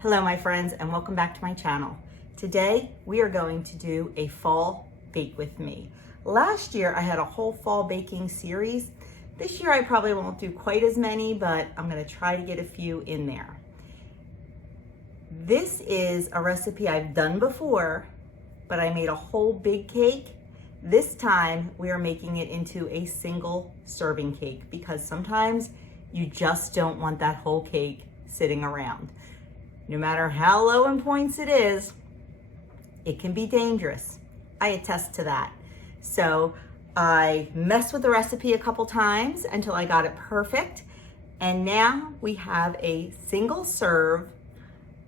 Hello my friends and welcome back to my channel. Today we are going to do a fall bake with me. Last year I had a whole fall baking series. This year I probably won't do quite as many, but I'm going to try to get a few in there. This is a recipe I've done before, but I made a whole big cake. This time we are making it into a single serving cake because sometimes you just don't want that whole cake sitting around. No matter how low in points it is, it can be dangerous. I attest to that. So I messed with the recipe a couple times until I got it perfect. And now we have a single serve,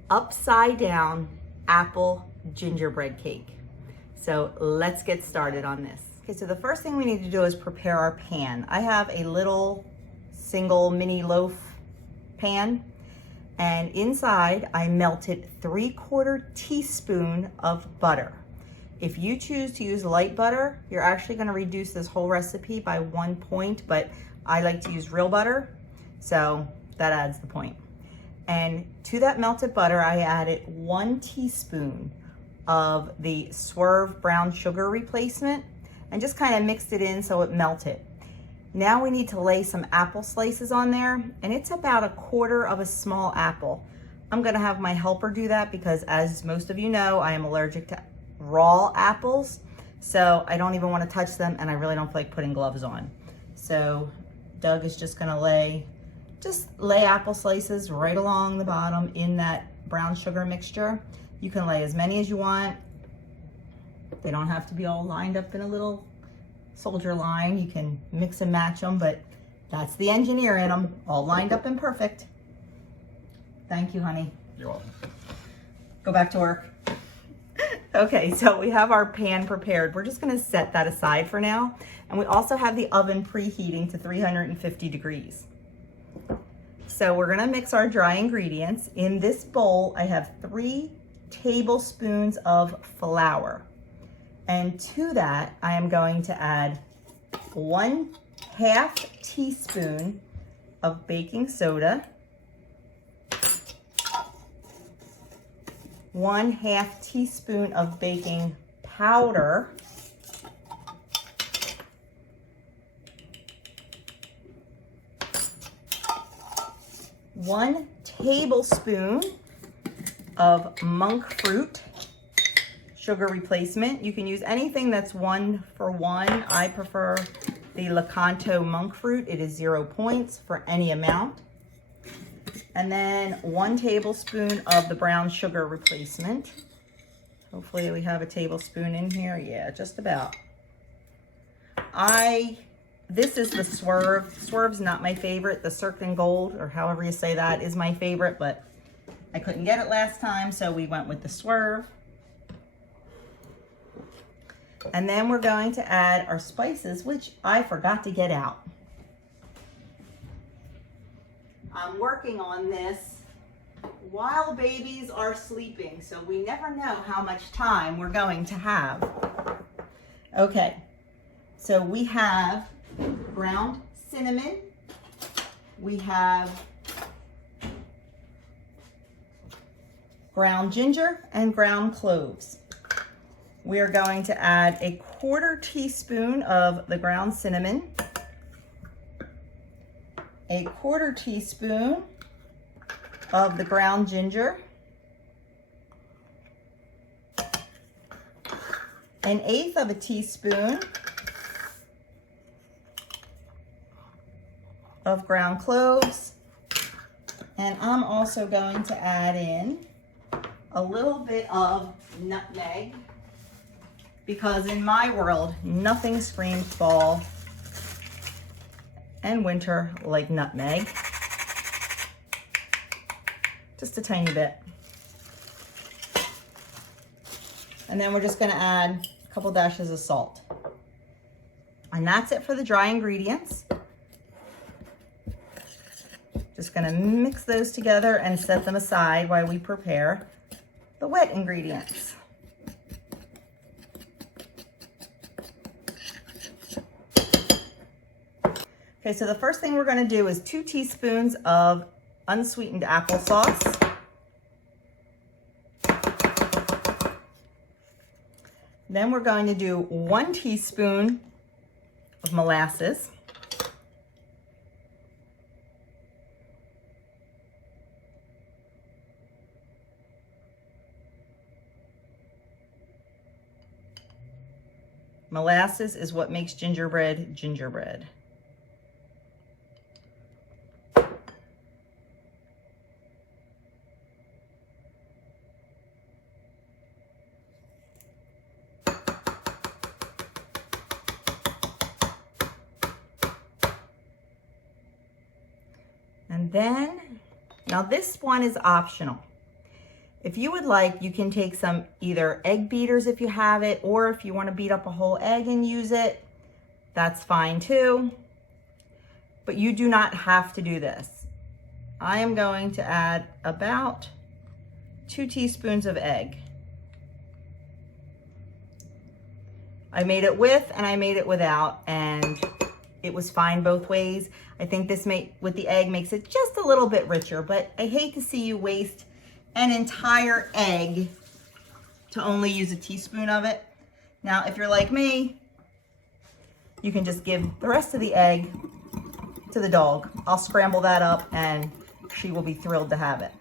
upside down apple gingerbread cake. So let's get started on this. Okay, so the first thing we need to do is prepare our pan. I have a little single mini loaf pan. And inside I melted 3/4 teaspoon of butter. If you choose to use light butter, you're actually gonna reduce this whole recipe by 1 point, but I like to use real butter, so that adds the point. And to that melted butter, I added 1 teaspoon of the Swerve brown sugar replacement and just kind of mixed it in so it melted. Now we need to lay some apple slices on there, and it's about 1/4 of a small apple. I'm gonna have my helper do that because, as most of you know, I am allergic to raw apples, so I don't even wanna touch them, and I really don't feel like putting gloves on. So Doug is just gonna lay apple slices right along the bottom in that brown sugar mixture. You can lay as many as you want. They don't have to be all lined up in a little soldier line. You can mix and match them, but that's the engineer in them, all lined up and perfect. Thank you, honey. You're welcome. Go back to work. Okay, so we have our pan prepared. We're just gonna set that aside for now. And we also have the oven preheating to 350 degrees. So we're gonna mix our dry ingredients. In this bowl, I have 3 tablespoons of flour. And to that, I am going to add 1/2 teaspoon of baking soda, 1/2 teaspoon of baking powder, 1 tablespoon of monk fruit sugar replacement. You can use anything that's 1 for 1. I prefer the Lakanto monk fruit. It is 0 points for any amount. And then 1 tablespoon of the brown sugar replacement. Hopefully we have a tablespoon in here. Yeah, just about. This is the Swerve. Swerve's not my favorite. The Cirque Gold, or however you say that, is my favorite, but I couldn't get it last time, so we went with the Swerve. And then we're going to add our spices, which I forgot to get out. I'm working on this while babies are sleeping, so we never know how much time we're going to have. Okay, so we have ground cinnamon, we have ground ginger, and ground cloves. We are going to add 1/4 teaspoon of the ground cinnamon, 1/4 teaspoon of the ground ginger, 1/8 of a teaspoon of ground cloves, and I'm also going to add in a little bit of nutmeg, because in my world, nothing screams fall and winter like nutmeg. Just a tiny bit. And then we're just gonna add a couple dashes of salt. And that's it for the dry ingredients. Just gonna mix those together and set them aside while we prepare the wet ingredients. Okay, so the first thing we're gonna do is 2 teaspoons of unsweetened applesauce. Then we're going to do 1 teaspoon of molasses. Molasses is what makes gingerbread gingerbread. And then, now this one is optional. If you would like, you can take some either egg beaters if you have it, or if you want to beat up a whole egg and use it, that's fine too. But you do not have to do this. I am going to add about 2 teaspoons of egg. I made it with and I made it without, and it was fine both ways. I think this with the egg makes it just a little bit richer, but I hate to see you waste an entire egg to only use a teaspoon of it. Now, if you're like me, you can just give the rest of the egg to the dog. I'll scramble that up and she will be thrilled to have it.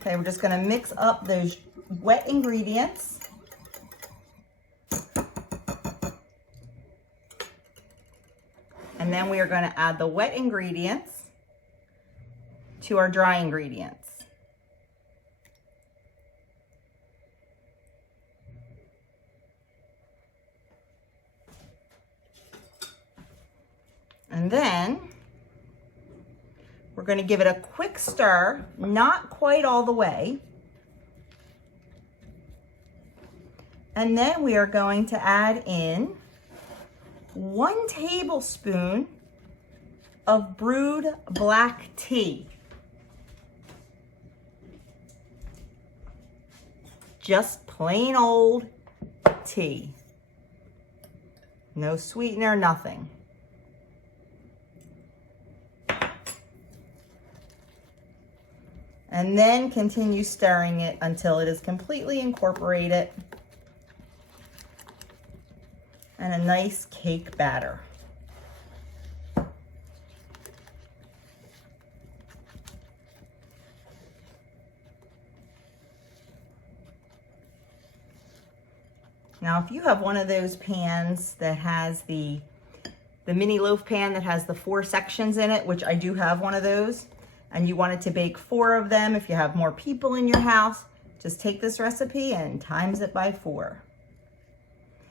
Okay, we're just gonna mix up those wet ingredients. And then we are going to add the wet ingredients to our dry ingredients. And then we're going to give it a quick stir, not quite all the way. And then we are going to add in 1 tablespoon of brewed black tea. Just plain old tea. No sweetener, nothing. And then continue stirring it until it is completely incorporated and a nice cake batter. Now, if you have one of those pans that has the mini loaf pan that has the 4 sections in it, which I do have one of those, and you wanted to bake 4 of them, if you have more people in your house, just take this recipe and times it by 4.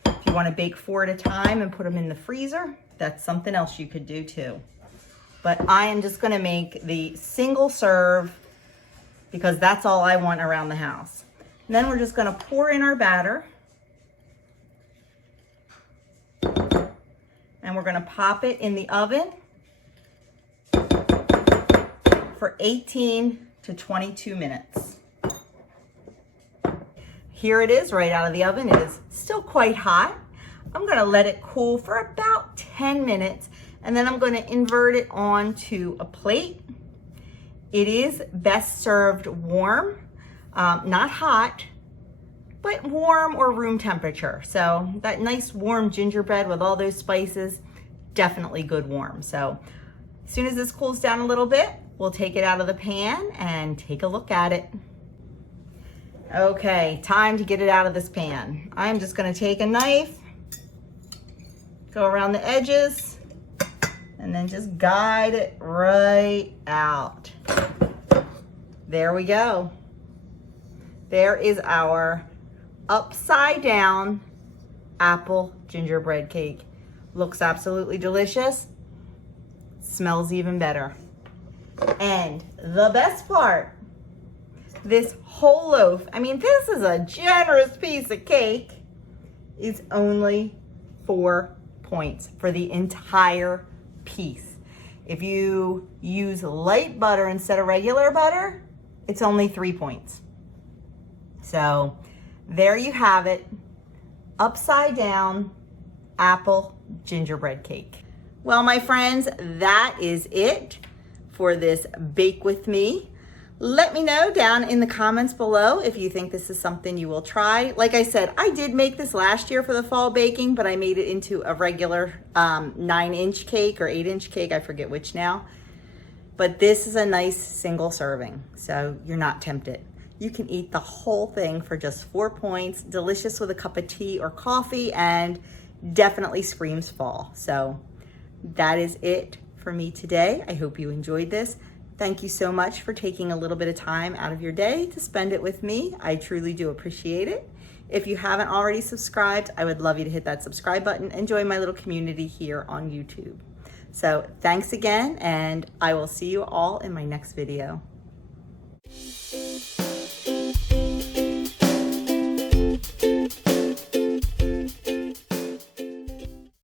If you want to bake 4 at a time and put them in the freezer, that's something else you could do too. But I am just going to make the single serve because that's all I want around the house. And then we're just going to pour in our batter. And we're going to pop it in the oven for 18 to 22 minutes. Here it is right out of the oven. It is still quite hot. I'm going to let it cool for about 10 minutes and then I'm going to invert it onto a plate. It is best served warm, not hot, but warm or room temperature. So that nice warm gingerbread with all those spices, definitely good warm. So as soon as this cools down a little bit, we'll take it out of the pan and take a look at it. Okay, time to get it out of this pan. I'm just gonna take a knife, go around the edges, and then just guide it right out. There we go. There is our upside down apple gingerbread cake. Looks absolutely delicious. Smells even better. And the best part, this whole loaf, I mean, this is a generous piece of cake, is only 4 points for the entire piece. If you use light butter instead of regular butter, it's only 3 points. So there you have it, upside down apple gingerbread cake. Well, my friends, that is it for this Bake With Me Let me know down in the comments below if you think this is something you will try. Like I said, I did make this last year for the fall baking, but I made it into a regular 9-inch cake or 8-inch cake. I forget which now. But this is a nice single serving, so you're not tempted. You can eat the whole thing for just 4 points, delicious with a cup of tea or coffee, and definitely screams fall. So that is it for me today. I hope you enjoyed this. Thank you so much for taking a little bit of time out of your day to spend it with me. I truly do appreciate it. If you haven't already subscribed, I would love you to hit that subscribe button and join my little community here on YouTube. So thanks again, and I will see you all in my next video.